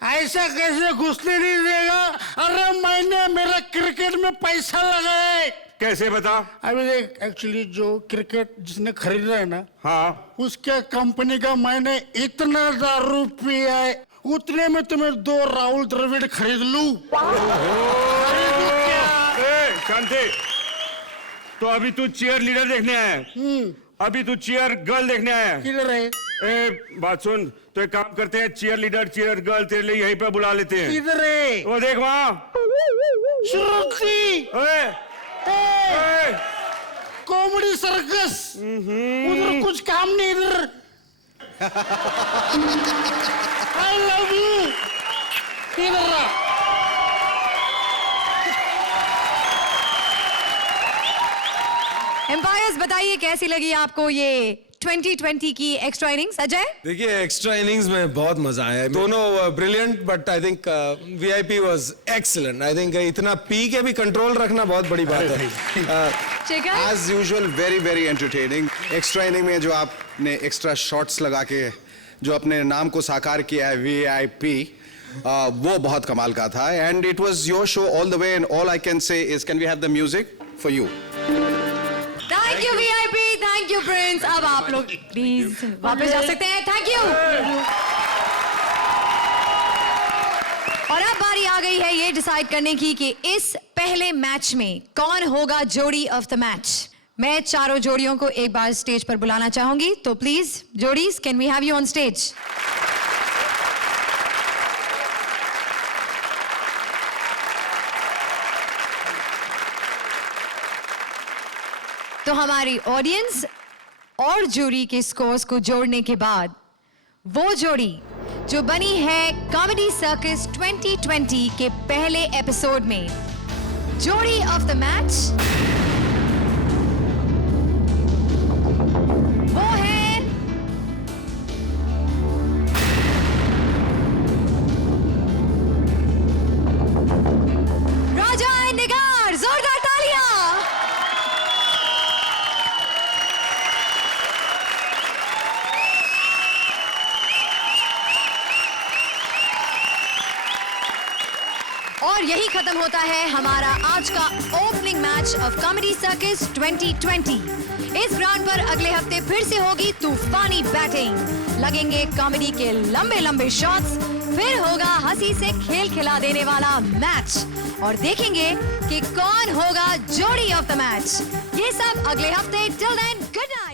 ऐसा कैसे घुसने नहीं देगा? अरे मैंने मेरा क्रिकेट में पैसा लगाया है. कैसे बता? अभी देख, एक्चुअली जो क्रिकेट जिसने खरीदा है ना, हाँ, उसके कंपनी का मैंने इतना दारू पिया है, उतने में तुम्हें 2 राहुल द्रविड़ खरीद लूं। शांति। तो अभी तू चीयर लीडर देखने आया है? अभी तू चीयर गर्ल देखने आया है? किधर है? बात सुन, तो एक काम करते हैं, चीयर लीडर चीयर गर्ल तेरे लिए यहीं पे बुला लेते हैं। किधर है? वो देख वहां। श्रुति। Comedy circus. उधर कुछ काम नहीं, इधर। I love you. इधर रहा। एम्पायर्स, बताइए कैसी लगी आपको ये 2020 की एक्स्ट्रा इनिंग्स? अजय? देखिए, एक्स्ट्रा इनिंग्स में बहुत मजा आया। दोनों brilliant, but I think VIP was excellent. I think इतना पी के भी कंट्रोल रखना बहुत बड़ी बात है। As usual, very very entertaining. Extra inning में जो आपने एक्स्ट्रा शॉट्स लगा के जो अपने नाम को साकार किया है VIP, वो बहुत कमाल का था। And it was your show all the way, and all I can say is, can we have the music for you? Thank you VIP, thank you Prince. अब आप लोग प्लीज वापस जा सकते हैं। Thank you. और अब बारी आ गई है ये डिसाइड करने की कि इस पहले मैच में कौन होगा जोड़ी ऑफ द मैच। मैं चारों जोड़ियों को एक बार स्टेज पर बुलाना चाहूंगी, तो प्लीज जोड़ीज, can we have you on stage? तो हमारी ऑडियंस और जूरी के स्कोर्स को जोड़ने के बाद वो जोड़ी जो बनी है कॉमेडी सर्कस 2020 के पहले एपिसोड में जोड़ी ऑफ द मैच, वो है राजा एंड निगार। जोरदार तालियां। और यही खत्म होता है हमारा आज का opening match of comedy circus 2020। इस ग्राउंड पर अगले हफ्ते फिर से होगी तूफानी बैटिंग, लगेंगे कॉमेडी के लंबे लंबे शॉट्स, फिर होगा हंसी से खेल खिला देने वाला मैच, और देखेंगे कि कौन होगा जोड़ी ऑफ द मैच। ये सब अगले हफ्ते। Till then, good night.